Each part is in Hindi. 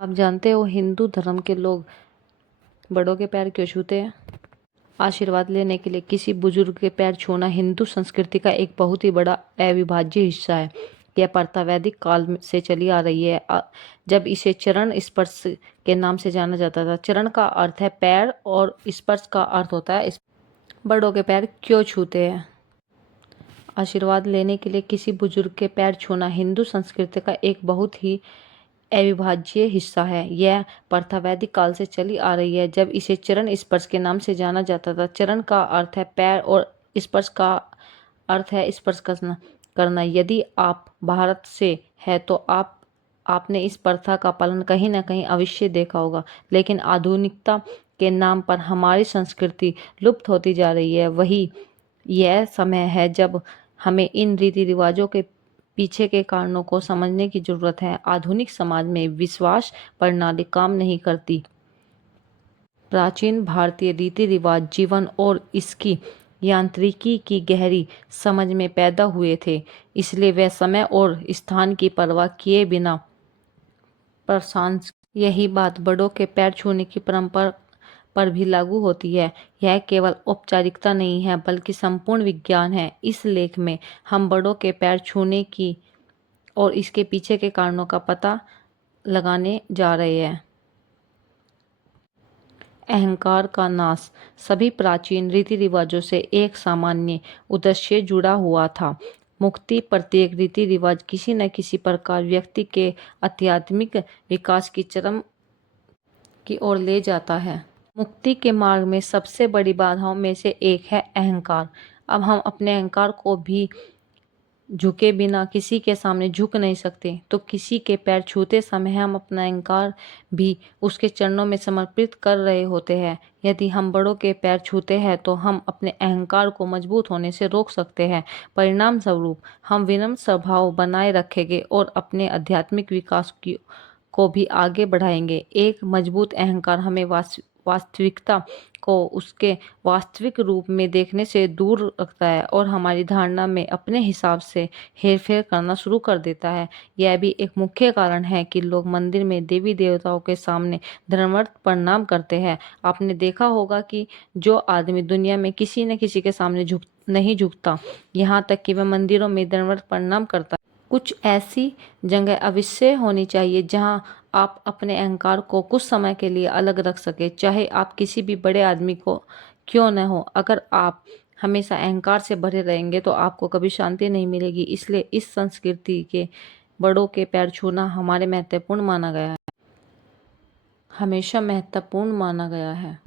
आप जानते हो हिंदू धर्म के लोग बड़ों के पैर क्यों छूते हैं? आशीर्वाद लेने के लिए किसी बुजुर्ग के पैर छूना हिंदू संस्कृति का एक बहुत ही बड़ा अविभाज्य हिस्सा है। यह प्रथा वैदिक काल से चली आ रही है, जब इसे चरण स्पर्श के नाम से जाना जाता था। चरण का अर्थ है पैर और स्पर्श का अर्थ होता है बड़ों के पैर क्यों छूते हैं? आशीर्वाद लेने के लिए किसी बुजुर्ग के पैर छूना हिंदू संस्कृति का एक बहुत ही अविभाज्य हिस्सा है। यह प्रथा वैदिक काल से चली आ रही है, जब इसे चरण स्पर्श के नाम से जाना जाता था। चरण का अर्थ है पैर और स्पर्श का अर्थ है स्पर्श करना। यदि आप भारत से है तो आपने इस प्रथा का पालन कहीं ना कहीं अवश्य देखा होगा, लेकिन आधुनिकता के नाम पर हमारी संस्कृति लुप्त होती जा रही है। वही यह समय है जब हमें इन रीति रिवाजों के पीछे के कारणों को समझने की जरूरत है। आधुनिक समाज में विश्वास प्रणाली काम नहीं करती। प्राचीन भारतीय रीति रिवाज जीवन और इसकी यांत्रिकी की गहरी समझ में पैदा हुए थे, इसलिए वे समय और स्थान की परवाह किए बिना यही बात बड़ों के पैर छूने की परंपरा पर भी लागू होती है। यह केवल औपचारिकता नहीं है, बल्कि संपूर्ण विज्ञान है। इस लेख में हम बड़ों के पैर छूने की और इसके पीछे के कारणों का पता लगाने जा रहे हैं। अहंकार का नाश। सभी प्राचीन रीति रिवाजों से एक सामान्य उद्देश्य जुड़ा हुआ था, मुक्ति। प्रत्येक रीति रिवाज किसी न किसी प्रकार व्यक्ति के आध्यात्मिक विकास की चरम की ओर ले जाता है। मुक्ति के मार्ग में सबसे बड़ी बाधाओं में से एक है अहंकार। अब हम अपने अहंकार को भी झुके बिना किसी के सामने झुक नहीं सकते, तो किसी के पैर छूते समय हम अपना अहंकार भी उसके चरणों में समर्पित कर रहे होते हैं। यदि हम बड़ों के पैर छूते हैं तो हम अपने अहंकार को मजबूत होने से रोक सकते हैं। परिणाम स्वरूप हम विनम्र स्वभाव बनाए रखेंगे और अपने आध्यात्मिक विकास को भी आगे बढ़ाएंगे। एक मजबूत अहंकार हमें वास्तविकता को उसके वास्तविक रूप में देखने से दूर रखता है और हमारी धारणा में अपने हिसाब से हेरफेर करना शुरू कर देता है। यह भी एक मुख्य कारण है कि लोग मंदिर में देवी देवताओं के सामने दंडवत प्रणाम करते हैं। आपने देखा होगा कि जो आदमी दुनिया में किसी न किसी के सामने नहीं झुकता, यहाँ तक कि वह मंदिरों में दंडवत प्रणाम करता है। कुछ ऐसी जगह अवश्य होनी चाहिए जहाँ आप अपने अहंकार को कुछ समय के लिए अलग रख सके, चाहे आप किसी भी बड़े आदमी को क्यों न हो। अगर आप हमेशा अहंकार से भरे रहेंगे तो आपको कभी शांति नहीं मिलेगी। इसलिए इस संस्कृति के बड़ों के पैर छूना हमेशा महत्वपूर्ण माना गया है।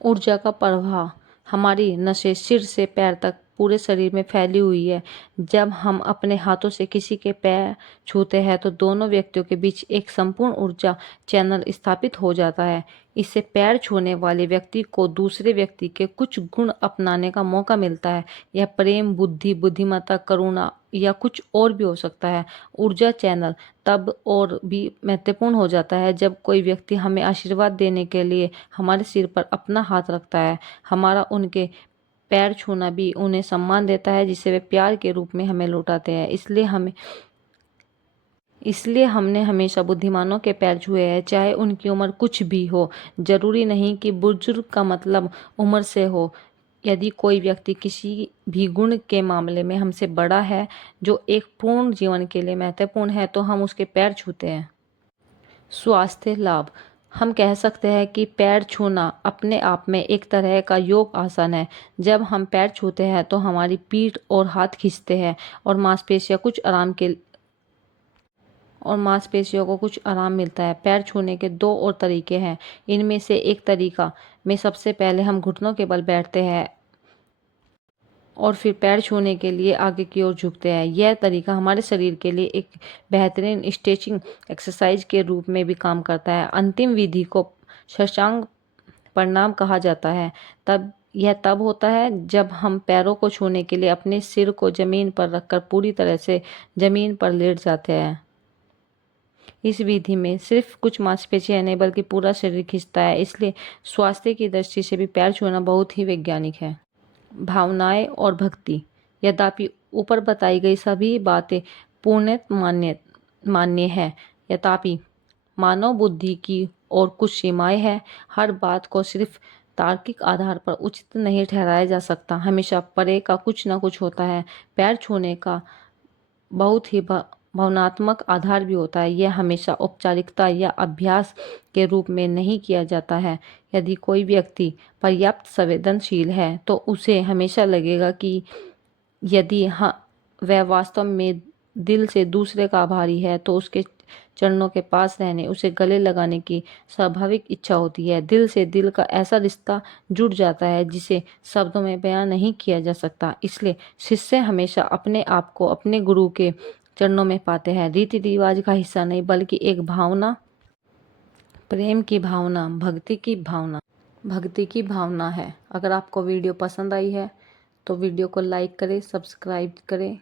ऊर्जा का प्रवाह। हमारी नसें सिर से पैर तक पूरे शरीर में फैली हुई है। जब हम अपने हाथों से किसी के पैर छूते हैं तो दोनों व्यक्तियों के बीच एक संपूर्ण ऊर्जा चैनल स्थापित हो जाता है। इससे पैर छूने वाले व्यक्ति को दूसरे व्यक्ति के कुछ गुण अपनाने का मौका मिलता है। यह प्रेम, बुद्धि, बुद्धिमत्ता, करुणा या कुछ और भी हो सकता है। ऊर्जा चैनल तब और भी महत्वपूर्ण हो जाता है जब कोई व्यक्ति हमें आशीर्वाद देने के लिए हमारे सिर पर अपना हाथ रखता है। हमारा उनके पैर छूना भी उन्हें सम्मान देता है, जिसे वे प्यार के रूप में हमें लौटाते हैं। इसलिए हमने हमेशा बुद्धिमानों के पैर छुए हैं, चाहे उनकी उम्र कुछ भी हो। जरूरी नहीं कि बुजुर्ग का मतलब उम्र से हो। यदि कोई व्यक्ति किसी भी गुण के मामले में हमसे बड़ा है, जो एक पूर्ण जीवन के लिए महत्वपूर्ण है, तो हम उसके पैर छूते हैं। स्वास्थ्य लाभ। हम कह सकते हैं कि पैर छूना अपने आप में एक तरह का योग आसन है। जब हम पैर छूते हैं तो हमारी पीठ और हाथ खींचते हैं और मांसपेशियों को कुछ आराम मिलता है। पैर छूने के दो और तरीके हैं। इनमें से एक तरीका में सबसे पहले हम घुटनों के बल बैठते हैं और फिर पैर छूने के लिए आगे की ओर झुकते हैं। यह तरीका हमारे शरीर के लिए एक बेहतरीन स्ट्रेचिंग एक्सरसाइज के रूप में भी काम करता है। अंतिम विधि को साष्टांग प्रणाम कहा जाता है। तब होता है जब हम पैरों को छूने के लिए अपने सिर को जमीन पर रखकर पूरी तरह से जमीन पर लेट जाते हैं। इस विधि में सिर्फ कुछ मांसपेशियां नहीं बल्कि पूरा शरीर खींचता है, इसलिए स्वास्थ्य की दृष्टि से भी पैर छूना बहुत ही वैज्ञानिक है। भावनाएं और भक्ति। यद्यपि ऊपर बताई गई सभी बातें पूर्णतः मान्य है, तथापि मानव बुद्धि की और कुछ सीमाएं हैं। हर बात को सिर्फ तार्किक आधार पर उचित नहीं ठहराया जा सकता। हमेशा परे का कुछ ना कुछ होता है। पैर छूने का बहुत ही भावनात्मक आधार भी होता है। यह हमेशा औपचारिकता या अभ्यास के रूप में नहीं किया जाता है। यदि कोई व्यक्ति पर्याप्त संवेदनशील है तो उसे हमेशा लगेगा कि यदि वह वास्तव में दिल से दूसरे का आभारी है तो उसके चरणों के पास रहने, उसे गले लगाने की स्वाभाविक इच्छा होती है। दिल से दिल का ऐसा रिश्ता जुड़ जाता है जिसे शब्दों में बयां नहीं किया जा सकता। इसलिए शिष्य हमेशा अपने आप को अपने गुरु के चरणों में पाते हैं। रीति रिवाज का हिस्सा नहीं बल्कि एक भावना, प्रेम की भावना, भक्ति की भावना है। अगर आपको वीडियो पसंद आई है तो वीडियो को लाइक करें, सब्सक्राइब करें।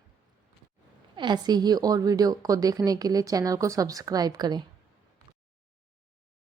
ऐसी ही और वीडियो को देखने के लिए चैनल को सब्सक्राइब करें।